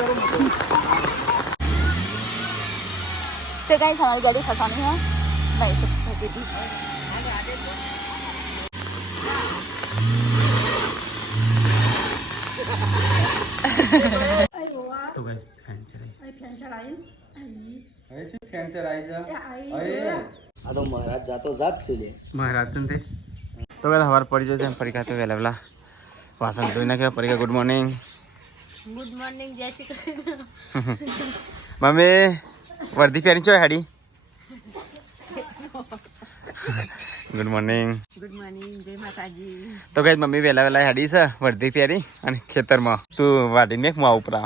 तो गाइस हमारी गाड़ी फंसानी है मैं इसे फंसा दी। तो गाइस फैन चलाई આ તો મહારાજ જાતો જાત છે લે महाराज थे तो गाइस हमारे परिचय से परीक्षा तो वेला वेला वासन धोई नाख्या परीक्षा गुड मॉर्निंग जय श्री कृष्ण। मम्मी वर्दी पहनी छो हाड़ी गुड मॉर्निंग जय माता जी। तो गाइस मम्मी वेला वेला हाड़ी से वर्दी पहनी અને ખેતરમાં તું વાડી મેક મો ઉપરા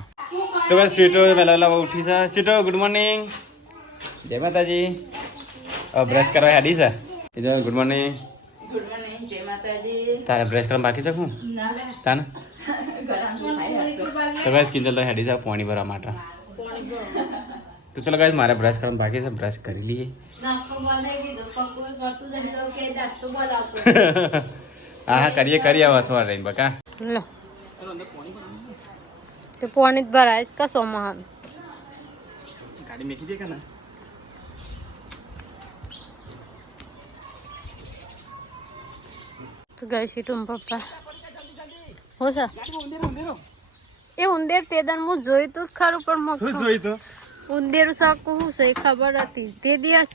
तो गाइस सीटो वेला वेला उठी से सीटो गुड मॉर्निंग जय माताजी अब ब्रश करवा हाड़ी से इधर गुड मॉर्निंग जय माता जी। तारे ब्रश करवा बाकी सकूं ताने तो गाइस किंजल हेडी से पानी भरवा માટે तो चलो गाइस मारे ब्रश करवा बाकी से ब्रश कर लिए हाँ करिए करिए अब थोड़ा रही बका लो तो पानी भरा इसका सोमान गाड़ी में कीजिएगा ना तो गई सी तुम पप्पा हो सर એ ઉંદર તે દન હું જોઈ તો ખરું પણ મો શું જોઈ તો ઉંદર સાકુ હું સે ખબર હતી તે દિવસ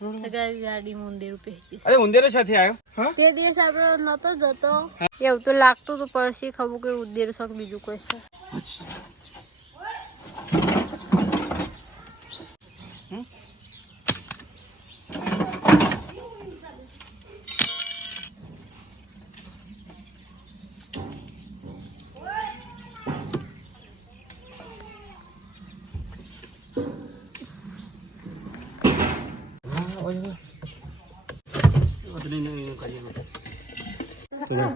ગાડી ગાડી ઉંદર પેચી અરે ઉંદેરો સાથે આવ્યો હા તે દિવસ આપણે નતો જતો એવું તો લાગતું તો પડશે ખબર કે ઉંદર સાક બીજું કોઈ છે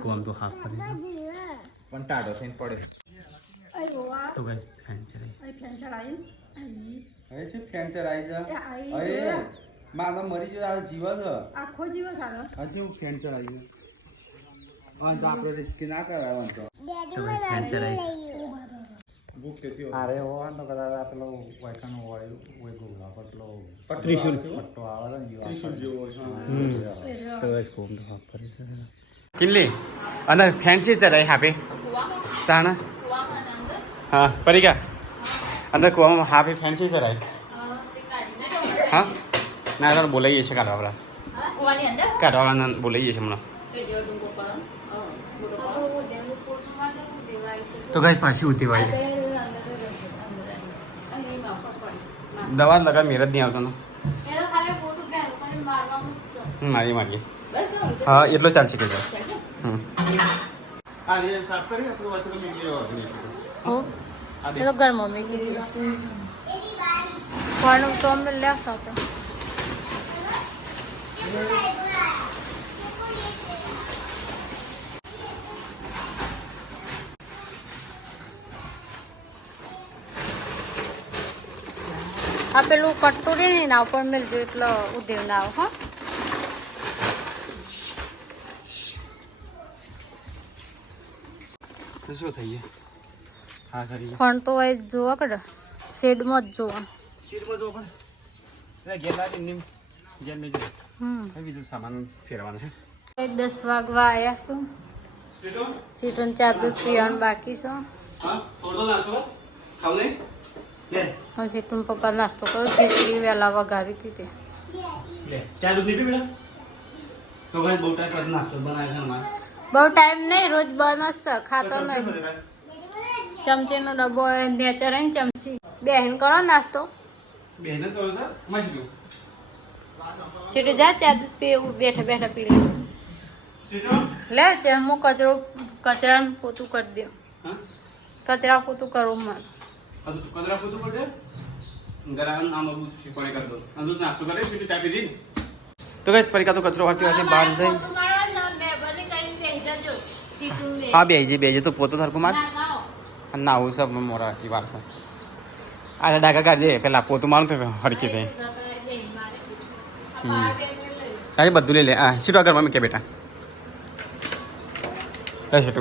કોમ તો હાફ કરે પણ ટાડો થઈને પડે તો ગાઈસ ફેન ચલાઈ હવે છે કેન્સર આવી જા અરે મારા મરી ગયો આ જીવન આખો દિવસ આલો હજી હું કેન્સર આવી ગયો આ આપણે રિસ્ક ના કરાવવાનું તો ફેન ચલાઈ અરે હો તો કદાચ પેલો વાયકાનો વાળ્યું હોય ગોગલા પટલો ત્રિશુલ પટ્ટો આવે ને ત્રિશુલ જેવો તો ગાઈસ કોમ તો હાફ કરે કિલ્લી અને ફેન છે ચલાઈ હાપે તાણા हाँ परीगा अंदर कुआ में हाँ पे फैंसी से रहे हाँ ना अगर बोले ये काटवा वाला काटवा वाला बोले ये हमला तो गाइस पासी होती वाली दवा लगा मेरा नहीं आता ना मारी मारिए हाँ એટલો ચાલશે કે આ રે સાફ કરી આપણો વાતો નીકળી આવવાની हो ये तो गर्म में की कौन तो हमने ले सकते આ પેલું કટોરી ની ના ઉપર મિલજો એટલે ઉદેવ ના આવ હા તો શું થઈ ગયું हाँ सर પણ તો એ જોવા કડ શેડ માં જ જોવા શેડ માં જો પણ ગેલા નિમ જેમ ને બીજું સામાન ફેરવાનું છે 10 વાગવા આયા છું સીટોન ચા દૂધ પીવાનું બાકી છે હા થોડો નાસ્તો ખાવ લે લે હું સીટોન પપ્પા નાસ્તો કરો ખીચડી વેલા વઘારી હતી લે ચા દૂધ નહીં પી બેટા તો ભાઈ બહુ ટાઈમ પછી નાસ્તો બનાવે છે અમારે બહુ ટાઈમ નહીં રોજ બનાસ ખાતો નહીં ચમચી નો ડબ્બો નેચર ને ચમચી બેહીન કરો નાસ્તો બેન જ કરો છો માસી સીટે જા ચા દૂધ પીવું બેઠા બેઠા પી લે સીટો લે તે હું કચરા પોતું કરી દઉં હા કચરા પોતું કરવું મને આ તો કદરા પોતું પડે ગરાન આમ બધું શીખવાડે કર દો અંદુ નાસ્તો કરે સીટો ચા પી દી તો ગાઈસ પરીકા તો કચરો વાટી વાટી બહાર જઈ હા બેજી તો પોતો થરકો માર ના હું સબ મોરા કી વાર છે અરે ડાકા કાજે પેલા પોતું મારું તો હરકી દે આજે બધું લઈ લે આ સીટો આગળ મમ્મી કે બેટા લે સીટો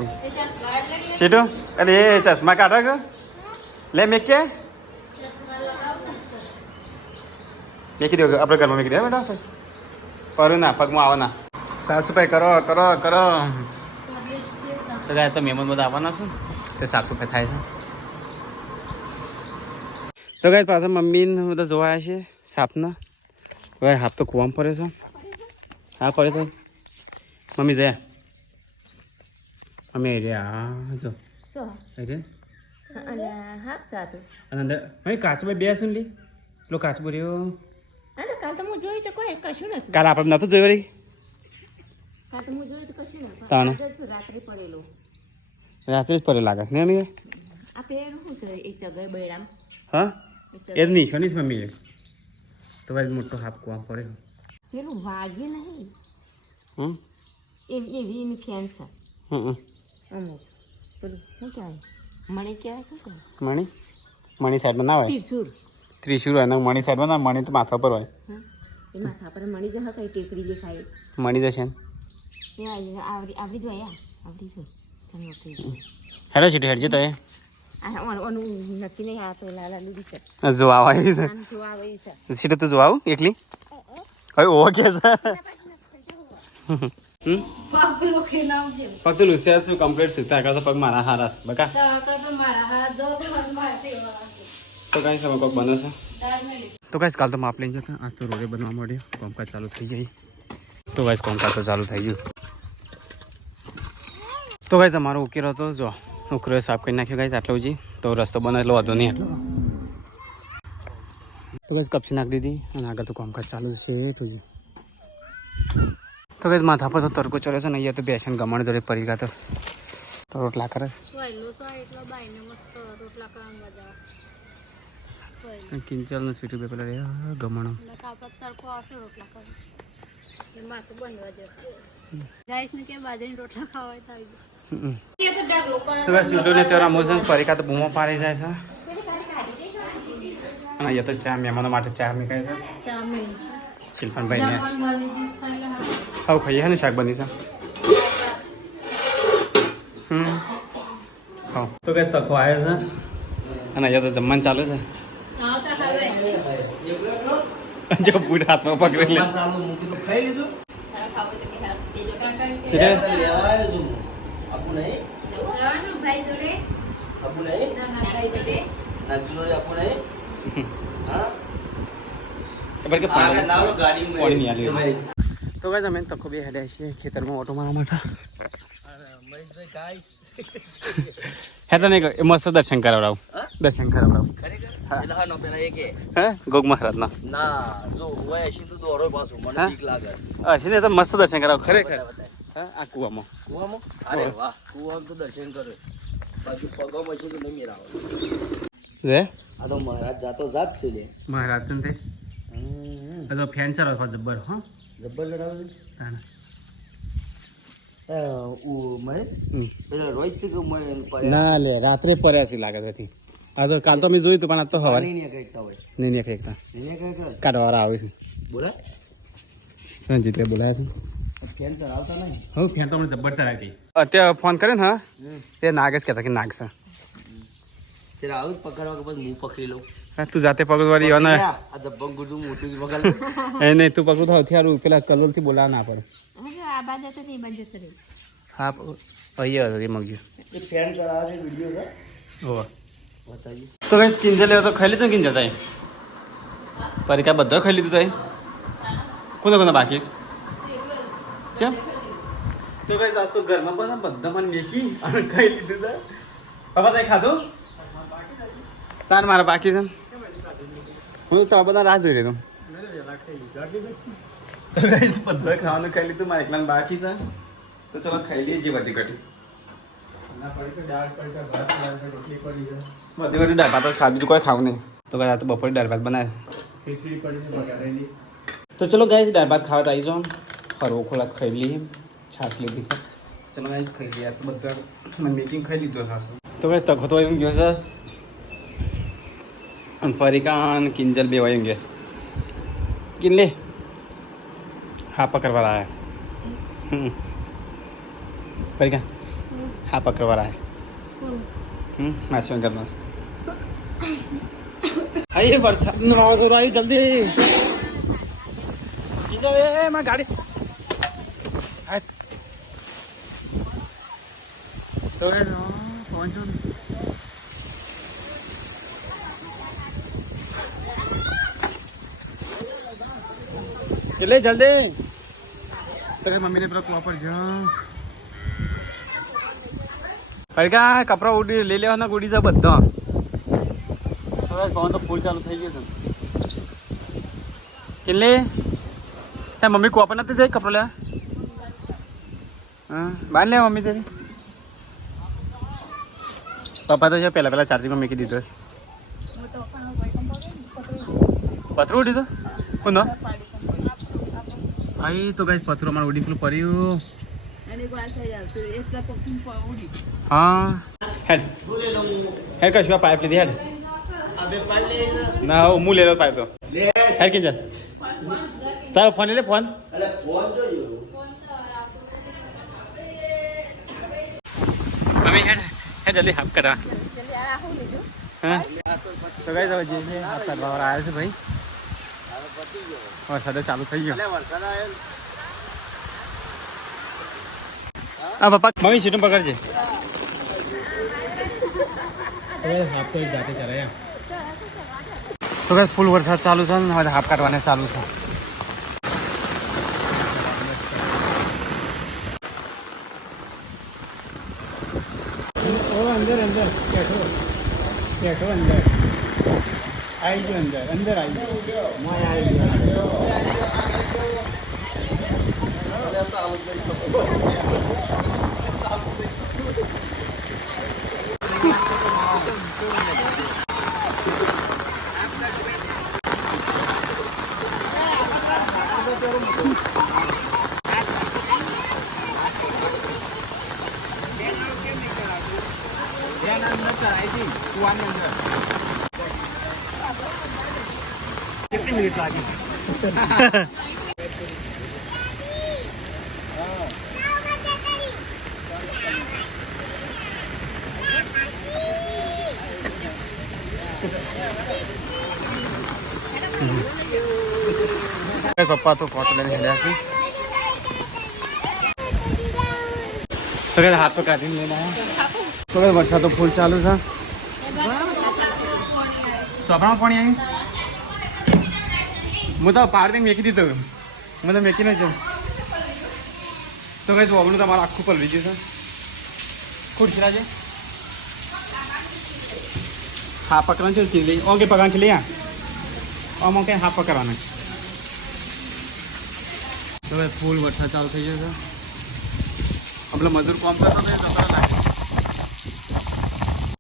સીટો અરે એ ચશ્મા કાઢો કે લે મેં કે મેકી દો આપણે ઘરમાં મેકી દે બેટા પરું ના પગમાં આવો ના સાફ સફાઈ કરો કરો કરો તો ગાય તો મહેમાન બધા આવવાના છે તે સાફ સફાઈ થાય છે તો ગાય પાછા મમ્મીને બધા જોવા આવ્યા છે સાપના ગાય હાફ તો કૂવામાં પડે છે હા પડે તો મમ્મી જયા અમે રહ્યા જો અને અંદર કાચબો બે શું લી પેલો કાચબો રહ્યો કાલ આપણે નતું જોયું રી તાણ રાત્રે જ પડે લાગે ને અમે હા એ જ નહીં શનિ મમ્મી તો ભાઈ મોટો હાફ કુવા પડે પેલું વાગે નહીં હમ એવી એની ફેન છે હમ અમુક પેલું શું કહેવાય મણી કહેવાય શું કહેવાય મણી મણી સાઈડમાં ના હોય ત્રિશુર ત્રિશુર હોય ને મણી સાઈડમાં ના મણી તો માથા પર હોય એ માથા પર મણી જશે કઈ ટેકરી દેખાય મણી જશે ને એ આવડી જો આવડી જો હેડો સીટ હેડજો તો એ ઓનું નક્કી નહીં આ તો લાલા લીધી છે જો આવા આવી છે જો આવે છે સીટ તું જો આવું એકલી હવે ઓ કે છે ફક્ત લુસિયા શું કમ્પ્લીટ શીખતા કરતા પગ મારા હારા છે બકા તો કાંઈ સમય કોક બને છે તો કાંઈ કાલ તો માપ લઈ જતા આજ તો રોડે બનવા મળ્યો કોમકાજ ચાલુ થઈ ગઈ તો કાંઈ કોમકાજ તો ચાલુ થઈ ગયું તો કાંઈ તમારો ઉકેરો હતો જો ઉકરો સાફ કરી નાખ્યો કાંઈ આટલો જી તો રસ્તો બને એટલો વાંધો નહીં આટલો તો કાંઈ કપસી નાખી દીધી અને આગળ તો કોમકાજ ચાલુ છે તો કઈ માથા પર તો તડકો ચડે છે ને અહીંયા તો બેસન ગમણ જોડે પડી ગયા તો રોટલા કરે કિંચલ ને સ્વીટું બે પેલા ગમણ પરીકા તો બૂમો પાડી જાય છે અને અહીંયા તો ચા મહેમાનો માટે ચા મેકાય છે શિલ્પનભાઈ ને આવું ખાઈએ હે ને શાક બની છે હા તો કઈ તકો આવે છે અને અહીંયા તો જમવાનું ચાલે છે જો બુટ હાથમાં પકડી લે તો ગાઈસ અમે તકો બે હેડ્યા છીએ ખેતરમાં ઓટો મારવા માટે હેતા નહીં મસ્ત દર્શન કરાવડાવું દર્શન કરાવડાવું ગોગ મહારાજના હશે ને તો મસ્ત દર્શન કરાવ ખરેખર આ કુવામાં દર્શન કરે બાકી પગમાં છે તો નહીં મેળાવો રે આ તો મહારાજ જાતો જાત છે લે મહારાજ ને તો ફેન ચાલો જબ્બર હા જબ્બર લડાવે ના લે રાત્રે પડ્યા છે લાગે છે આ તો કાલ તો મેં જોયું હતું પણ આ તો હવા નહીં એકતા કાઢવાળા આવે છે બોલા રંજીત બોલાયા છે ફેન ચલાવતા નહીં હવે ફેન તો મને જબ્બર ચલાવી હતી અત્યારે ફોન કરે ને હા એ નાગેશ કહેતા કે નાગ છે ત્યારે આવું જ પકડવા કે પછી હું પકડી લઉં તું જાતે પકડવાળી અને આ ધબ્બમ ગુડું મોટું પકડ એ નહીં તું પકડું સૌથી સારું પેલા કલોલથી બોલાવા ના પડે હા અહીંયા હતો એ મગજ્યું એ ફેન ચલાવે છે વિડીયો છે હોવા બતાવીએ તો કઈ કિંજલ લેવો તો ખાઈ લીધું કિંજલ તાઈ પરીકા બધો ખાઈ લીધું તાઈ કોને કોને બાકી છે તો કઈ આજ તો ઘરમાં બધા બધા મને મેકી અને ખાઈ લીધું છે પપ્પા તાઈ ખાધું તાર મારા બાકી છે હું તો બધા રાહ જોઈ રહ્યો તો કઈ બધો ખાવાનું ખાઈ લીધું મારે એકલા બાકી છે તો ચલો ખાઈ લઈએ જે બધી ઘટી બધી બધી દાળ ભાત ખાધું બીજું કોઈ ખાવું નહીં તો કઈ તો બપોરે દાળ ભાત બનાવે તો ચલો ગાઈસ દાળ ભાત ખાવા આવી જાઓ હરવો ખોરાક ખાઈ લઈએ છાશ લીધી છે ચલો ગાઈસ ખાઈ લઈએ તો બધા મને મેકિંગ ખાઈ લીધો છાશ તો કઈ તકો તો એમ ગયો છે અને પરીકાન કિંજલ બે વાય ગયો કિનલે હા પકડવા આવ્યા પરીકા હા પકડવા આવ્યા માસી ઘરમાં આઈ વરસાદ નો વાવાઝોડું આવ્યું જલ્દી એમાં ગાડી તો પહોંચો એટલે જલ્દી તો મમ્મીને પેલો ક્લોપર જો પૈકા કપડા ઉડી લઈ લેવાના ઉડી જાય બધો પવન તો ફૂલ ચાલુ થઈ ગયું છે એટલે ત્યાં મમ્મી કોપર નથી જાય કપડો લેવા હા બાંધ લે મમ્મી તારી પપ્પા તો છે પહેલા ચાર્જિંગમાં મૂકી દીધો પતરું ઉડી તો કોનો ભાઈ તો ગાઈસ પતરું અમારું ઉડી પેલું પડ્યું હા હેડ હેડ કશું પાઇપ લીધી હેડ ના હું લે લો પાઇપ તો હેડ કે ચાલ તારો ફોન લે ફોન મમ્મી હેડ હેડ જલ્દી હાફ કરા હા તો ગાઈસ હવે જે છે હાફ કરવા આવ્યા છે ભાઈ વરસાદ ચાલુ થઈ ગયો હા પપ્પા મમ્મી સીટું પકડજે હાફ તો જાતે ચલાયા તો કઈ ફૂલ વરસાદ ચાલુ છે ને હવે હાફ કાઢવાને ચાલુ છે અંદર અંદર બેઠો બેઠો અંદર આવી ગયો અંદર આવી ગયો આવી ગયો कितनी मिनट लागी पप्पा तो फोटो लेने चले तो हाथ पे काटी लेना है तो वर्षा तो फूल चालू था ચોપડામાં પાણી આવ્યું હું તો પાર્કિંગ મેકી દીધો હું તો મેકી નહીં જાઉં તો કઈ ચોપડું તમારે આખું પલવી ગયું છે ખુરશી રાજે હા પકડવાનું છે ખીલી ઓકે પકડવાનું ખીલી આમાં કંઈ હા પકડવાના તો હવે ફૂલ વરસાદ ચાલુ થઈ ગયો છે આપણે મજૂર કામ કરતો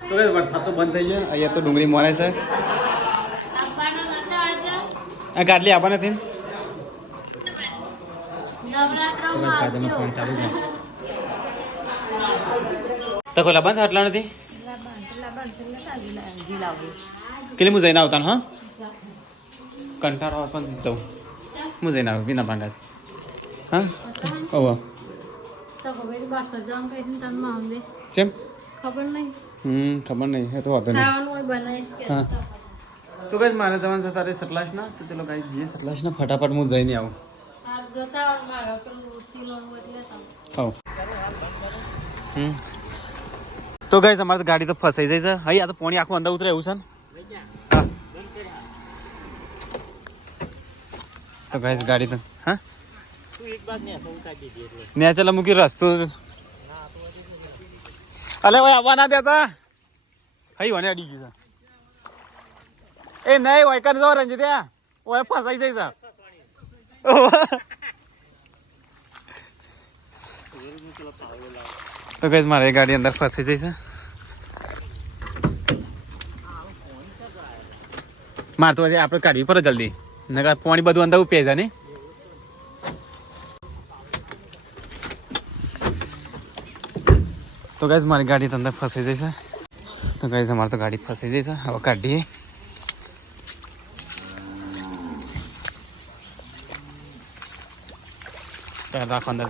તો વરસાદ તો બંધ થઈ ગયો અહીંયા તો ડુંગળી મોરે છે આ ગાડલી આપવા નથી ફોન ચાલુ છે તો કોઈ લબાન આટલા નથી કેટલી હું જઈને આવતા હા કંટાળો પણ જવું હું જઈને આવું વિના ભાંગા હા ઓહો કેમ ખબર નહીં ખબર નહીં એ તો વાંધો નહીં હા તો કઈ મારે જવાનું છે તારે સતલાસના તો ચલો કઈ જઈએ સતલાસના ફટાફટ હું જઈને આવું તો ગાઈસ અમારે તો ગાડી તો ફસાઈ જાય છે અહીં આ તો પોણી આખું અંદર ઉતરે એવું છે ને હા તો ગાઈસ ગાડી તો હા ને ચાલો મૂકી રસ્તો અલે ભાઈ આવવા ના દેતા હઈ વને અડી ગયું એ નહીં હોય કર જો રંજી ત્યાં ઓય ફસાઈ જાય તો કઈ મારે ગાડી અંદર ફસાઈ જાય છે મારે તો આપણે કાઢવી પડે જલ્દી નકર પાણી બધું અંદર ઉપે છે ને તો ગાઈસ મારી ગાડી અંદર ફસાઈ જાય છે તો ગાઈસ અમારે તો ગાડી ફસાઈ જાય છે હવે કાઢીએ રાખો અંદર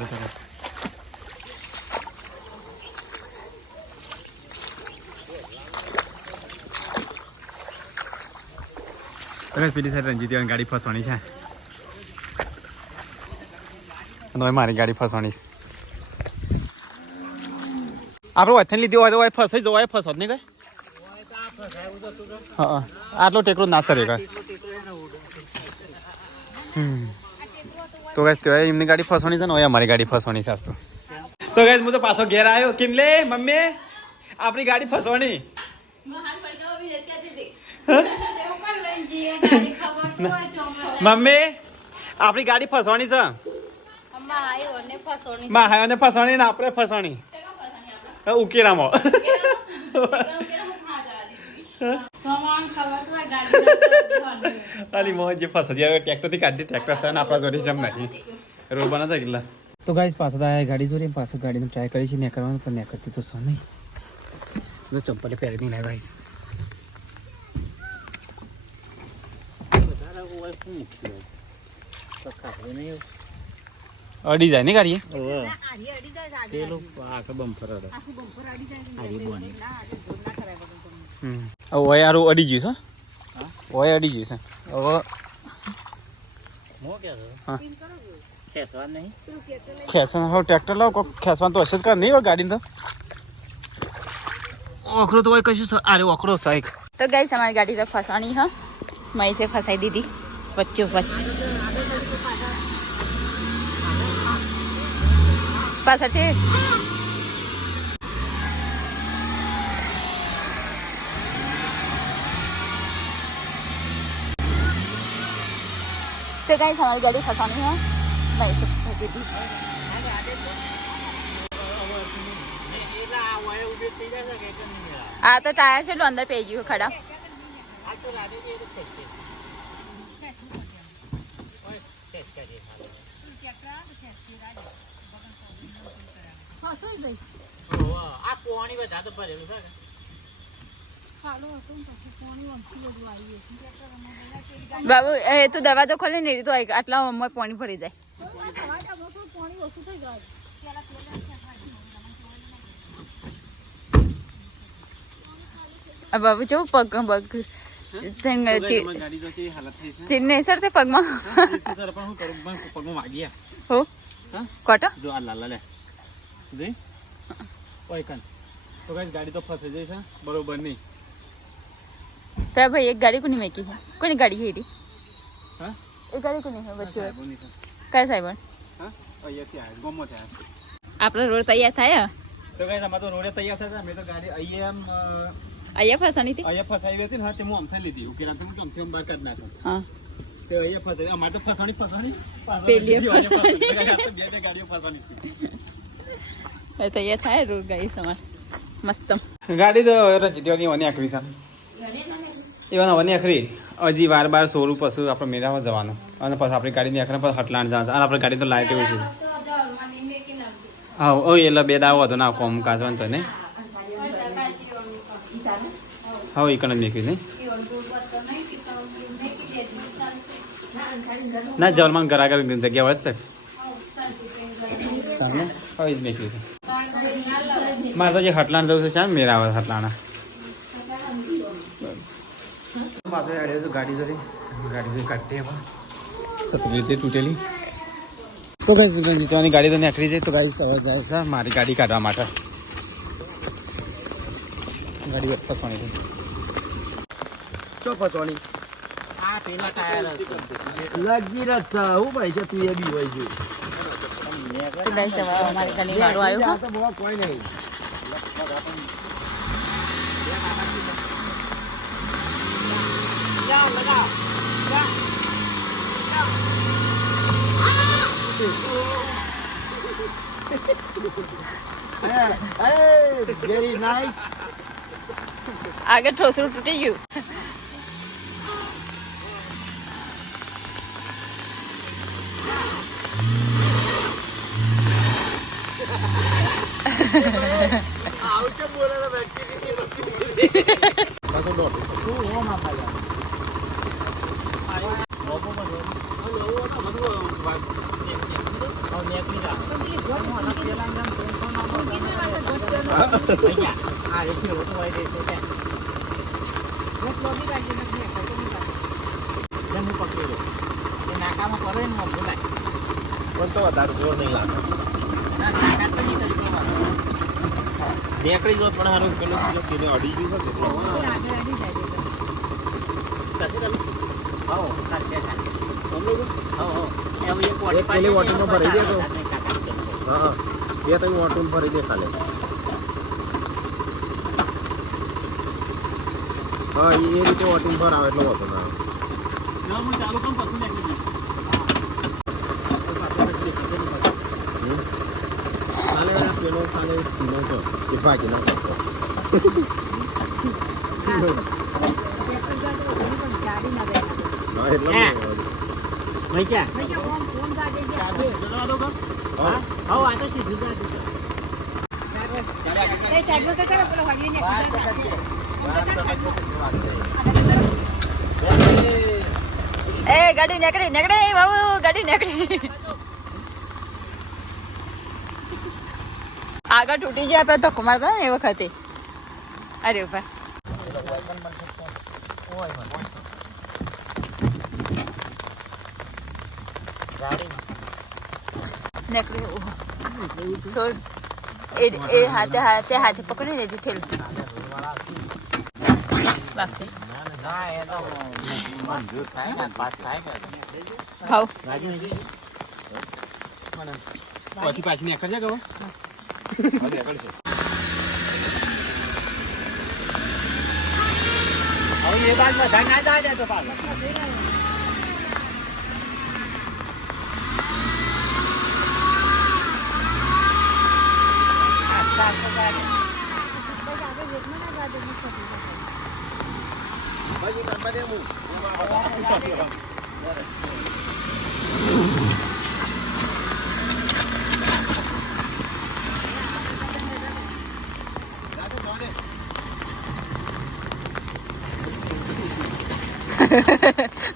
તો પેલી સાઈડ રંજીતી ગાડી ફસવાની છે અને મારી ગાડી ફસવાની છે આપણે વચ્ચે લીધી હોય તો ફસાઈ જવાય ફસત નહીં કઈ હા આટલો ટેકરો ના સરે કઈ તો કઈ એમની ગાડી ફસવાની છે ને અમારી ગાડી ફસવાની છે તો કઈ હું તો પાછો ઘેર આવ્યો કેમ લે મમ્મી આપણી ગાડી ફસવાની મમ્મી આપણી ગાડી ફસવાની છે માહાયોને ફસવાની ને આપણે ફસવાની ઉકેલામાં અલી મોહન જે ફસાઈ જાય ટ્રેક્ટર થી કાઢી ટ્રેક્ટર છે ને આપણા જોડે જમ નહીં રોડ બના થાય કેટલા તો ગાઈસ પાછો ગાડી જોડે પાછો ગાડીને ટ્રાય કરી છે ને કરવાનું પણ ને કરતી તો સર નહીં તો ચંપલે પહેરી દઉં ગાઈસ અડી જાય ને ગાડી ઓય યાર અડી ગયું છે ઓય અડી ગયું છે હવે ખેંચવાનું હવે ટ્રેક્ટર લાવ કોઈ ખેંચવાનું તો હશે જ કર નહીં હોય ગાડી તો ઓખરો તો કશું અરે ઓખરો સાહેબ તો ગાઈસ हमारी गाड़ी तो फंसानी है मैं इसे फंसाई दी थी बच्चों पास थे तो गाइस हमारी गाड़ी फंसानी है मैं इसे फंसा दी थी आ तो टायर से अंदर पे गई खड़ा बाबू तू दरवाजा खोले नहीं तो आटला अम्मा पानी भरी जाए बाबू जो पग पग चिन्ह सर ते पग में हो कोटा જો આ લાલા લે જોઈ ઓય કન તો ગાઈસ ગાડી તો ફસાઈ જઈ છે બરોબર નહીં तो भाई एक गाड़ी को नहीं मेकी है कोई नहीं गाड़ी है हां एक गाड़ी को नहीं है बच्चों काय साहेब हां અહીંયાથી આ ગોમો થયા આપણો રોડ તૈયાર થાય તો ગાઈસ અમાર તો રોડે તૈયાર થયા મે તો ગાડી અહીંયા ફસાની હતી અહીંયા ફસાઈ હતી ને હા તે હું આમ થઈ લીધી ઓકે ના તો કેમ થી બહાર કાઢ નાખ્યો હા તે અહીંયા ફસાઈ અમાર તો ફસાણી પેલી ફસાણી બે ગાડીઓ ફસાણી છે એ તૈયાર થાય રોડ ગાઈસ અમાર મસ્ત ગાડી તો રજીતીઓની વની આખરી છે એવાના વની આખરી હજી વાર સોરું પશુ આપણે મેળામાં જવાનું અને પછી આપણી ગાડીની આખરે પછી હટલાણ જવાનું અને આપણી ગાડી તો લાઈટ એવી છે હા ઓ એટલે બે દાવો હતો ના કોમ કાચવાનું તો નહીં હા એ કણ મેળવી નહીં ના જલમાં ઘરાઘર જગ્યા હોય જ છે તમને હવે જ મેળવી છે મારે તો જે હટલાણ જવું છે ચાલ મેળા આવે હટલાણા પાછો હેડ્યો તો ગાડી જોડી ગાડી કાઢી એમાં સતરી રીતે તૂટેલી તો કઈ જીતવાની ગાડી તો નીકળી જાય તો ગાડી સવાર જાય છે મારી ગાડી કાઢવા માટે ગાડી ફસવાની છે ચો ફસવાની આ પેલા ટાયર લગી રખા હું ભાઈ છે તું એ બી હોય છે हमारे गली मारो आयो तो बहुत कोई नहीं वेरी नाइस आगे ठोसरू टूटी गયું આવું કે બોલે તો વ્યક્તિ પાછો દોડ તું હો માં ખાયા લોબો માં લોબો તો બધું વાત આ નેકની જા પેલા નામ ટેન્શન ના આ એથી રોતો હોય દે છે એક લોબી ગાડી નથી હું પકડી દઉં એ નાકામાં કરો ને બોલાય પણ તો વધારે જોર નહીં લાગે ના નાકા તો નહીં કરી દેવાનું નીકળી જો પણ હારું પેલો સીધો કીધો અડી ગયું છે એટલે આવો ખાતે ખાતે આવો એવું એક એક પેલી વોટરમાં ભરી દે તો હા બે ત્રણ વોટરમાં ભરી દે ખાલી હા એ રીતે વોટિંગ પર આવે એટલો હોતો ના હું ચાલુ કમ પછી નાખી ખાલે પેલો ખાલે સીનો છે એ ભાગી ના કરતો સીનો હા એટલે મૈસા હા આવો આ તો સીધું ગાડી એ ગાડી નીકળી નીકળી બાબુ ગાડી નીકળી આગળ તૂટી જાય આપણે ધક્કો મારતા ને એ વખતે અરે ભાઈ નીકળી થોડ એ હાથે પકડી લેજો ઠેલ બાકી ખાવ પછી પાછી નીકળ છે ગવા હવે એ બાજુ ધન ના જાય તો પાછો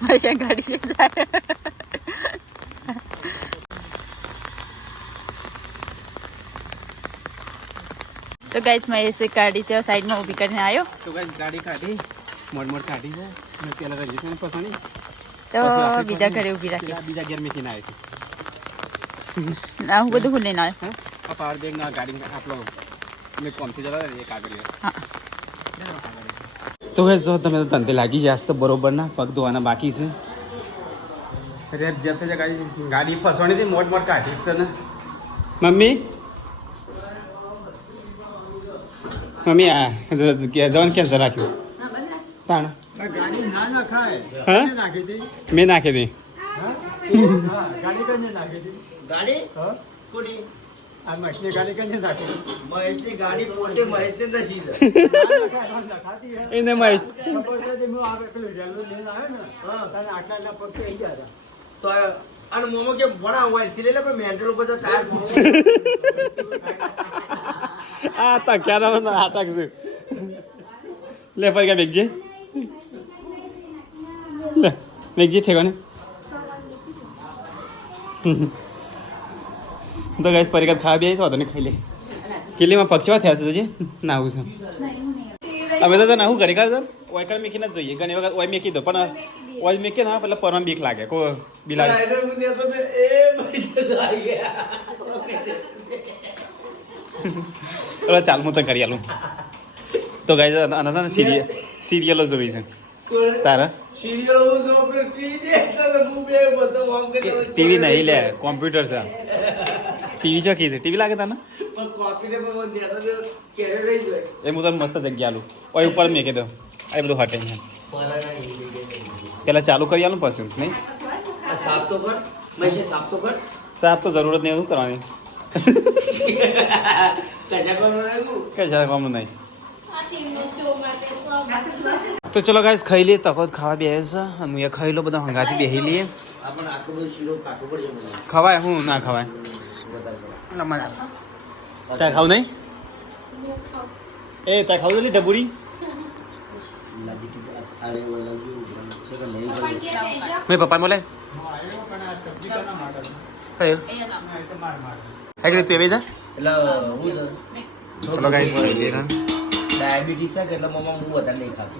મૈસા ગાડી છે જાય તો ગાઈસ મહેશ ગાડી ત્યાં સાઈડમાં ઊભી કરીને આવ્યો તો ગાઈસ ગાડી કાઢી મોડ કાઢી છે મેં પેલા રજીસ્ટ્રેશન પસંદ તો બીજા ઘરે ઊભી રાખી બીજા ઘેર મેકીને આવે છે ના હું બધું હું લઈને આવ્યો આ પાવર બેગ ના ગાડી આપણો મેં કોમથી જતા એ કાગળ હા તો ગાઈસ જો તમે તો ધંધે લાગી જાય તો બરોબર ના પગ ધોવાના બાકી છે રેપ જતે છે ગાડી ફસવાની હતી મોટ કાઢી છે ને મમ્મી આ જવાનું કેન્સલ રાખ્યું તાણ ગાડી ના નખાય હા નાખી દે મેં નાખી દે ગાડી કને નાખી દે ગાડી હા કોની આ મશની ગાડી કને નાખી દે મહેશની ગાડી પોતે મહેશને નસી છે નખાતી હે એને મહેશ ખબર છે કે હું આવે પેલું રેલવે લઈને આવ્યો ને હા તને આટલા પગ થઈ ગયા તો અને મોમો કે ભણા હોય થી લે પણ મેન્ટલ ઉપર તો ટાયર ફૂટશે આ તા ક્યારે આ તા લે પર ગયા બેગજી લે બેગજી ઠેકાને તો ગાઈસ પરિકત ખાવા બે છો તો ને ખાઈ લે કિલ્લીમાં પક્ષીવા થયા છે જોજે ના આવું છે અમે તો ના હું ઘરે કાઢ ઓય કર મેકીને જ જોઈએ ઘણી વખત ઓય મેકી દો પણ ઓય મેકે ના પેલા પરમ બીક લાગે કો બિલાડી હવે ચાલ હું તો કરી આલું તો ગાઈસ આના સિરિયલો જોઈ છે તારા ટીવી નહીં લે કોમ્પ્યુટર છે ટીવી જો કીધું ટીવી લાગે તને એ હું તને મસ્ત જગ્યા આલું ઓય ઉપર મેકી દો આ બધું હટે છે પેલા ચાલુ કરી આલું પછી નહીં સાફ તો કર મહેશ સાફ તો કર સાહેબ તો જરૂરત નહીં એવું કરવાની કશા કામ નહીં તો ચલો ગાઈસ ખાઈ લઈએ તકો ખાવા બે છે હું એ ખાઈ લો બધા હંગાથી બેસી લઈએ આપણે આટલું બધું શીરો કાઢવું પડે મને ખવાય હું ના ખવાય તાર ખાવ નહીં એ તાર ખાવ તો ડબુરી મેં પપ્પા બોલે કયો હા તું એ જા એટલે હું ચલો ગાઈસ ડાયાબિટીસ છે કે એટલે મમ્મા હું વધારે નહીં ખાતો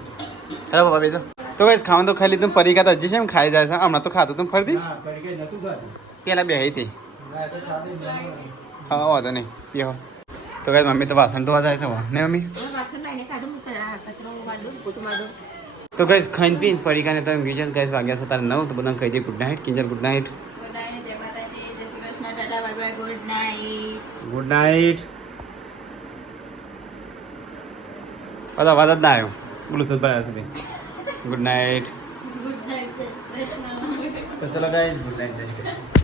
હેલો પપ્પા બેસો તો કઈ ખાવાનું તો ખાઈ લીધું પરીકા તો હજી છે એમ ખાઈ જાય છે હમણાં તો ખાતું તું ફરતી ના પડી ગઈ નતું ખાતું પેલા બે હતી ના તો ખાધું જ નહીં. હા વાંધો નહીં પીવો તો કઈ મમ્મી તો વાસણ ધોવા જાય છે ને મમ્મી તો કઈ ખાઈને પીને પરીકાને તો એમ ગીજે ગેસ વાગ્યા છો તારે 9 તો બધા કહી દે good night Kinjal good night good night, જય માતાજી, જય Shri Krishna, tata, bye bye, good night. Good night બધા વાત જ ના આવ્યો બ્લુટૂથ પર આવ્યા સુધી ગુડ નાઇટ ગુડ નાઇટ જય કૃષ્ણ. તો ચલો ગાઈઝ ગુડ નાઇટ જય શ્રી કૃષ્ણ